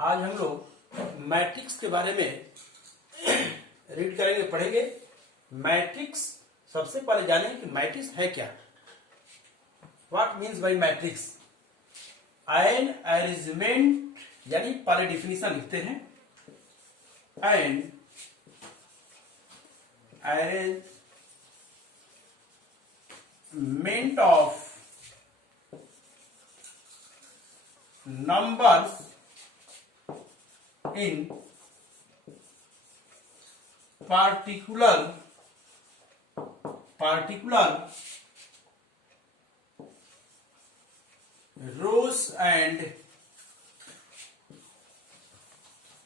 आज हम लोग मैट्रिक्स के बारे में रीड करेंगे, पढ़ेंगे। मैट्रिक्स सबसे पहले जानें कि मैट्रिक्स है क्या। What means by matrix? An arrangement, यानी पहले डिफिनीशन लिखते हैं। N arrangement of numbers in particular rows and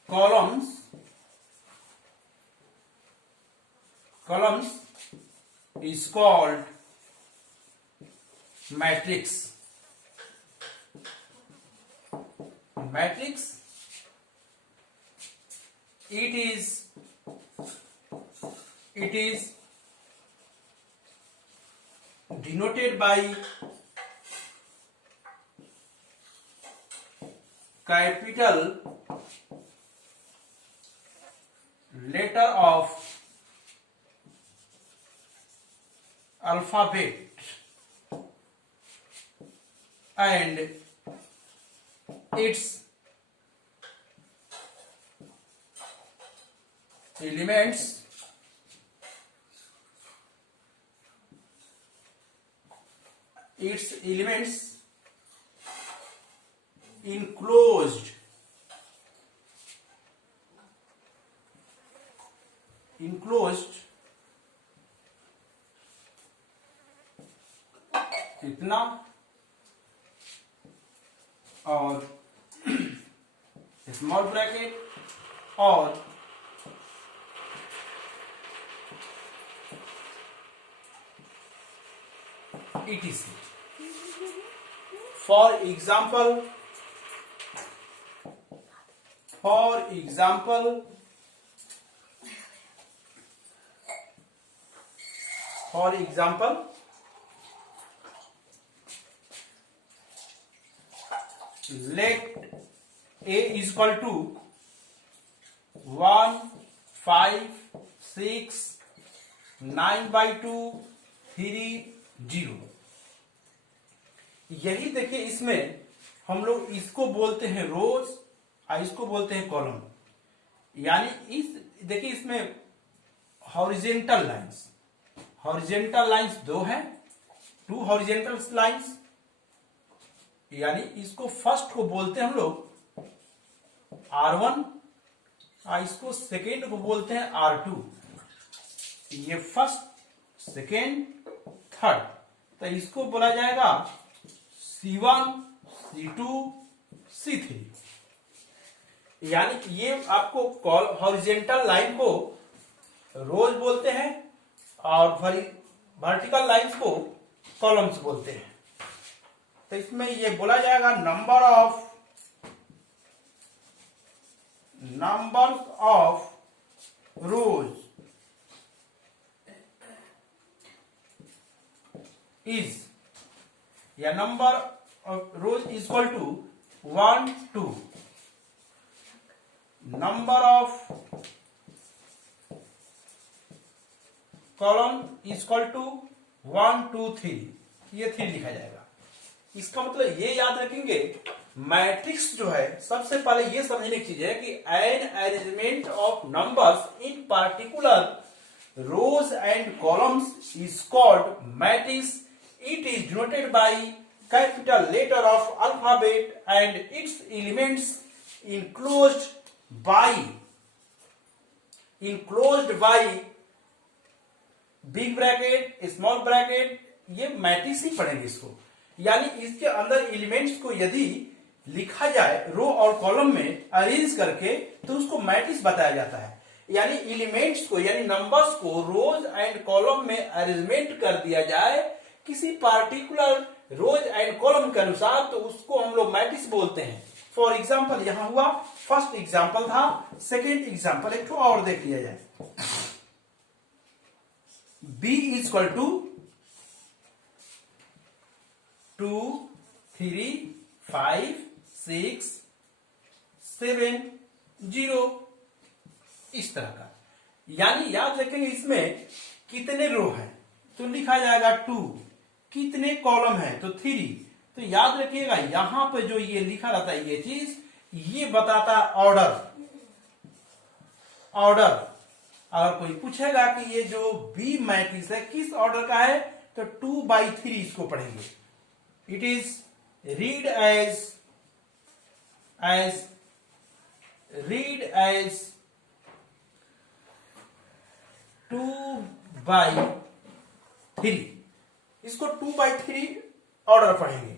columns is called matrix. Matrix, it is denoted by capital letter of alphabet and its elements enclosed इतना और small bracket और etc. For example, let A is equal to 1, 5, 6, 9/2, 3, 0। यही देखिए, इसमें हम लोग इसको बोलते हैं रोज और इसको बोलते हैं कॉलम। यानी इस देखिए, इसमें हॉरिजेंटल लाइंस दो हैं, 2 हॉरिजेंटल लाइंस। यानी इसको फर्स्ट को बोलते हैं हम लोग R1 और इसको सेकेंड को बोलते हैं R2। ये फर्स्ट, सेकेंड, थर्ड, तो इसको बोला जाएगा C1, C2, C3। यानी ये आपको हॉरिजेंटल लाइन को रोज बोलते हैं और वर्टिकल लाइंस को कॉलम्स बोलते हैं। तो इसमें ये बोला जाएगा नंबर ऑफ रोज is, या number of rows is equal to 1, 2। Number of column is equal to 1, 2, 3। ये 3 लिखा जाएगा। इसका मतलब ये याद रखेंगे, मैट्रिक्स जो है सबसे पहले ये समझने की चीज है कि an arrangement of numbers in particular rows and columns is called matrix. It is denoted by capital letter of alphabet and its elements enclosed by big bracket, small bracket। ये मैट्रिक्स ही पढ़ेंगे इसको। यानी इसके अंदर एलिमेंट्स को यदि लिखा जाए रो और कॉलम में अरेंज करके, तो उसको मैट्रिक्स बताया जाता है। यानी एलिमेंट्स को, यानी नंबर्स को रोज एंड कॉलम में अरेंजमेंट कर दिया जाए किसी पार्टिकुलर रोज एंड कॉलम के अनुसार, तो उसको हम लोग मैट्रिक्स बोलते हैं। फॉर एग्जाम्पल यहां हुआ, फर्स्ट एग्जाम्पल था, सेकेंड एग्जाम्पल एक ठो और देख लिया जाए। B इज इक्वल टू 2, 3, 5, 6, 7 0 इस तरह का। यानी याद रखेंगे इसमें कितने रो हैं तो लिखा जाएगा 2, कितने कॉलम है तो 3। तो याद रखिएगा यहां पे जो ये लिखा रहता है ये चीज ये बताता ऑर्डर। अगर कोई पूछेगा कि ये जो बी मैट्रिक्स है किस ऑर्डर का है तो 2/3 इसको पढ़ेंगे। इट इज रीड एज 2/3, इसको 2/3 ऑर्डर पढ़ेंगे।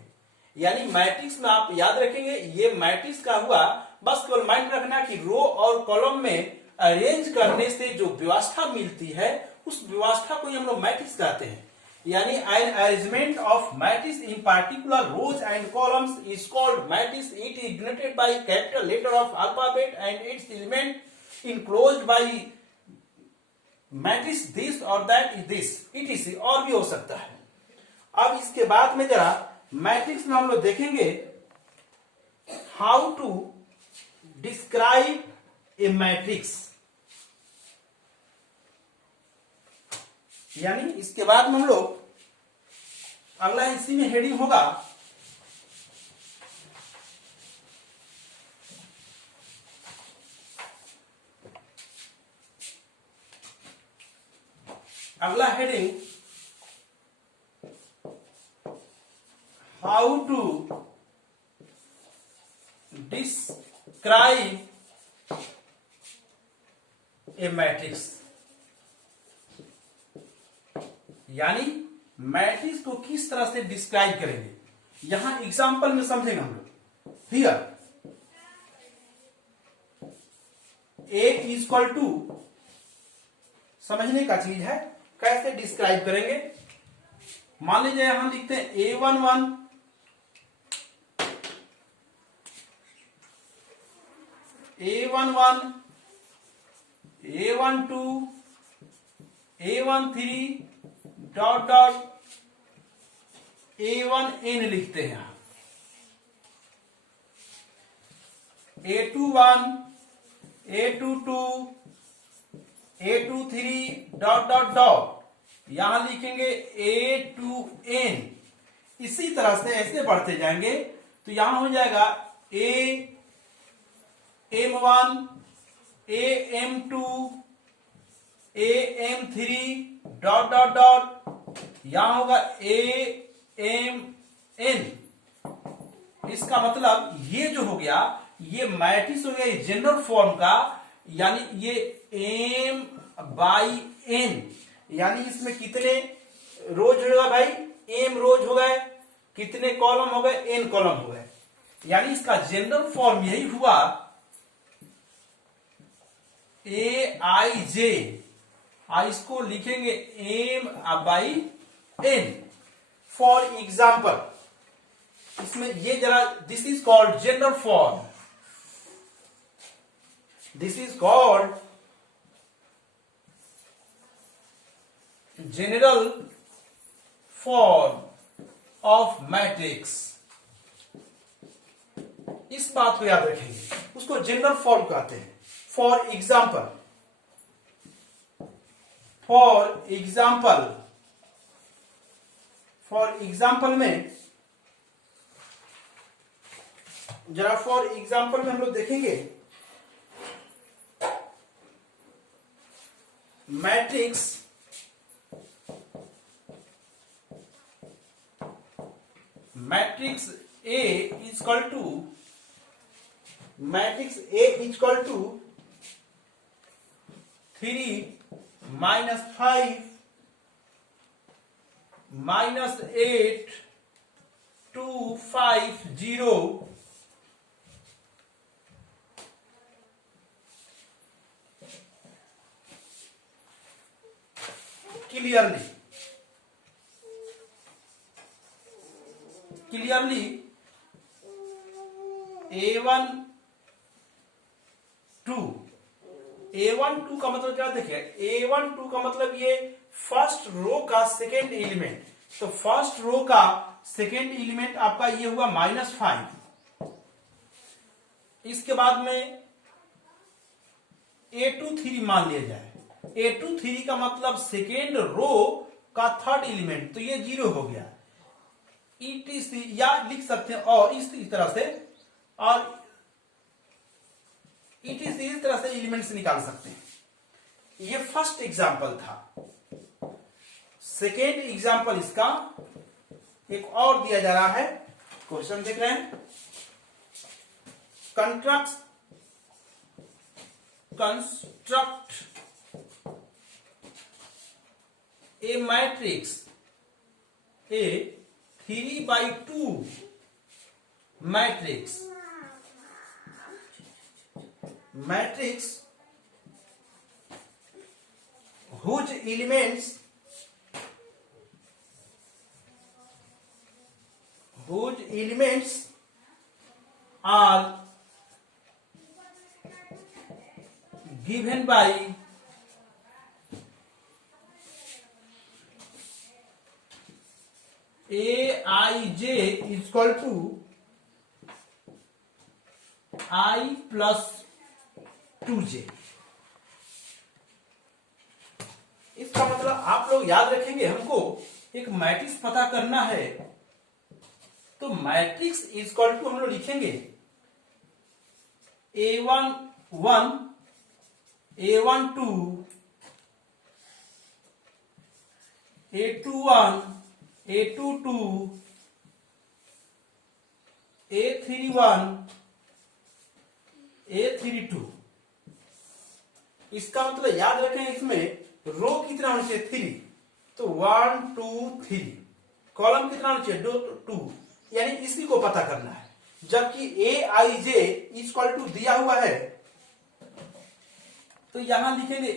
यानी मैट्रिक्स में आप याद रखेंगे ये मैट्रिक्स का हुआ, बस केवल माइंड रखना कि रो और कॉलम में अरेंज करने से जो व्यवस्था मिलती है उस व्यवस्था को हम लोग मैट्रिक्स कहते हैं। यानी an arrangement of matrix in particular rows and columns is called matrix. It is denoted by capital letter of alphabet and its element enclosed by matrix this और that is this, it is और भी हो सकता है। अब इसके बाद में जरा मैट्रिक्स में हम लोग देखेंगे how to describe a matrix. यानी इसके बाद में हम लोग अगला इसी में हेडिंग होगा अगला heading how to describe a matrix. यानी मैट्रिक्स को किस तरह से डिस्क्राइब करेंगे यहां एग्जांपल में समझेंगे हम लोग। Here A is equal to, समझने का चीज है कैसे डिस्क्राइब करेंगे। मान लीजिए यहां लिखते हैं A11 A11 A12 A13 dot dot A1N लिखते हैं यहां, A21 A22 A23 dot dot dot यहां लिखेंगे A2N। इसी तरह से ऐसे बढ़ते जाएंगे तो यहां हो जाएगा AM1 AM2 AM3 dot dot dot यहां होगा AMN। इसका मतलब ये जो हो गया ये मैट्रिक्स हो गया जनरल फॉर्म का, यानी ये M/N। यानी इसमें कितने रोज होगा भाई, M रोज हो गए, कितने कॉलम हो गए, N कॉलम हो गए। यानी इसका जनरल फॉर्म यही हुआ AIJ, इसको लिखेंगे M/N। फॉर एग्जाम्पल इसमें ये जरा, this is called general form, this is called general form of matrix. इस बात को याद रखेंगे, उसको जनरल फॉर्म कहते हैं। फॉर एग्जाम्पल में जरा फॉर एग्जाम्पल में हम लोग देखेंगे matrix A is equal to matrix A is equal to 3 minus 5 minus 8 2 5 0 clearly A1 2 का मतलब क्या देखिए, A1 2 का मतलब ये फर्स्ट रो का सेकेंड एलिमेंट। तो फर्स्ट रो का सेकेंड एलिमेंट आपका ये हुआ -5, इसके बाद में A23 मान लिया जाए। A23 का मतलब सेकेंड रो का थर्ड एलिमेंट, तो ये 0 हो गया। ETC या लिख सकते हैं और इस तरह से, और ETC इस तरह से एलिमेंट्स निकाल सकते हैं। ये फर्स्ट एग्जाम्पल था। सेकेंड एग्जाम्पल इसका एक और दिया जा रहा है। क्वेश्चन देख रहे हैं, construct A matrix A 3/2 matrix whose elements are given by Aij is equal to I plus 2j। इसका मतलब आप लोग याद रखेंगे, हमको एक मैट्रिक्स पता करना है, तो मैट्रिक्स इज इक्वल टू हम लोग लिखेंगे A11 A12 A21 A22 A31 A32। इसका मतलब याद रखें, इसमें रो कितना होना चाहिए 3, तो 1 2 3, कॉलम कितना होना चाहिए 2, यानी इसी को पता करना है। जबकि Aij इक्वल टू दिया हुआ है, तो यहां लिखेंगे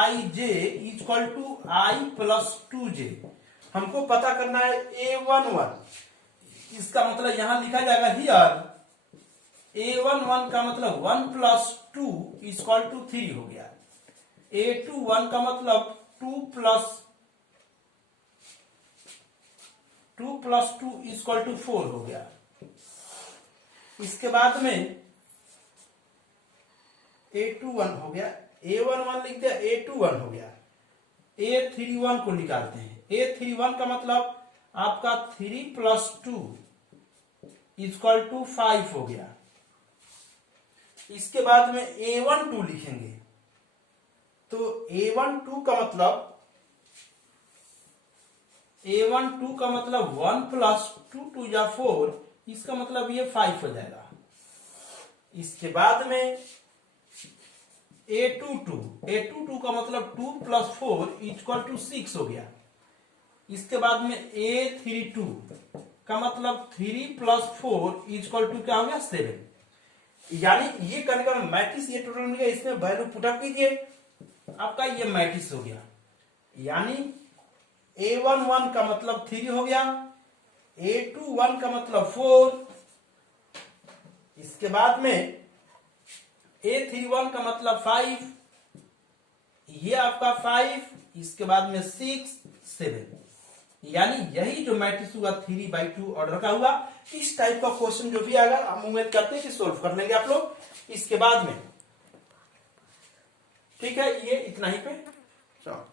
Aij equal to I plus 2j। हमको पता करना है A11, इसका मतलब यहां लिखा जाएगा हियर A11 का मतलब 1 plus 2 इक्वल टू 3 हो गया। A21 का मतलब 2 plus 2 इक्वल टू 4 हो गया। इसके बाद में A21 हो गया, A11 लिख दिया, A21 हो गया। A31 को निकालते हैं। A31 का मतलब आपका 3 plus 2 इक्वल टू 5 हो गया। इसके बाद में A12 लिखेंगे, तो A12 का मतलब 1 plus 2 या 4, इसका मतलब ये 5 हो जाएगा। इसके बाद में A22 का मतलब 2 plus 4 इक्वल टू 6 हो गया। इसके बाद में A32 का मतलब 3 plus 4 इक्वल टू क्या हो गया 7। यानी ये करने का मैट्रिक्स ये टोटल मिल गया, इसमें वैल्यू पुटअप कीजिए, आपका ये मैट्रिक्स हो गया। यानी A11 का मतलब 3 हो गया, A21 का मतलब 4, इसके बाद में A31 का मतलब 5, ये आपका 5, इसके बाद में 6 7। यानी यही जो मैट्रिक्स हुआ 3/2 ऑर्डर का हुआ। इस टाइप का क्वेश्चन जो भी आएगा हम उम्मीद करते हैं कि सोल्व कर लेंगे आप लोग इसके बाद में। ठीक है, ये इतना ही पे। चलो।